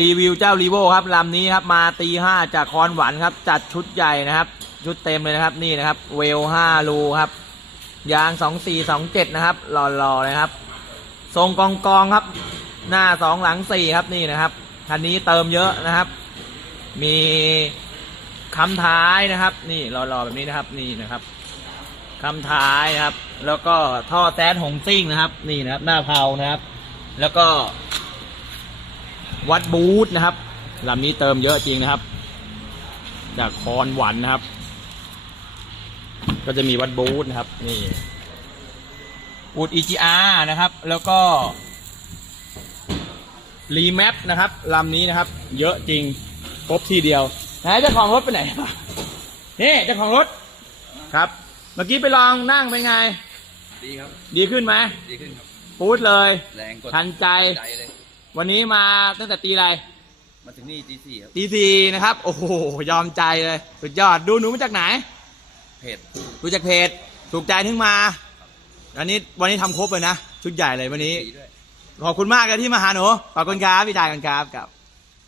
รีวิวเจ้ารีโวครับลำนี้ครับมาตีห้าจากคอนหวันครับ จัดชุดใหญ่นะครับ ชุดเต็มเลยนะครับนี่นะครับ เวลห้ารูครับ ยางสองสี่สองเจ็ดนะครับหล่อๆเลยครับ ทรงกองกองครับ หน้าสองหลังสี่ครับนี่นะครับคันนี้เติมเยอะนะครับ มีคำท้ายนะครับนี่หล่อๆแบบนี้นะครับนี่นะครับคำท้ายนะครับ แล้วก็ท่อแซดหงซิ่งนะครับ นี่นะครับ หน้าเพานะครับ แล้วก็ วัดบูธนะครับลำนี้เติมเยอะจริงนะครับ จากคอนหวันนะครับ ก็จะมีวัดบูธนะครับ นี่อูด EGR นะครับ แล้วก็รีแมปนะครับลำนี้นะครับ เยอะจริงครบที่เดียวไหนเจ้าของรถไปไหนวะนี่เจ้าของรถครับ เมื่อกี้ไปลองนั่งเป็นไง ดีครับ ดีขึ้นไหมดีขึ้นครับพูดเลย แรงกดทันใจใจเลย วันนี้มาตั้งแต่ตีอะไรมาถึงนี่ตีสี่ครับตีสี่นะครับ โอ้โห ยอมใจเลย สุดยอด ดูหนูมาจากไหน เพจดูจากเพจ ถูกใจถึงมา อันนี้วันนี้ทำครบเลยนะ ชุดใหญ่เลยวันนี้ดีด้วยขอบคุณมากเลยที่มาหาหนู ขอบคุณครับพี่ชายกันครับครับ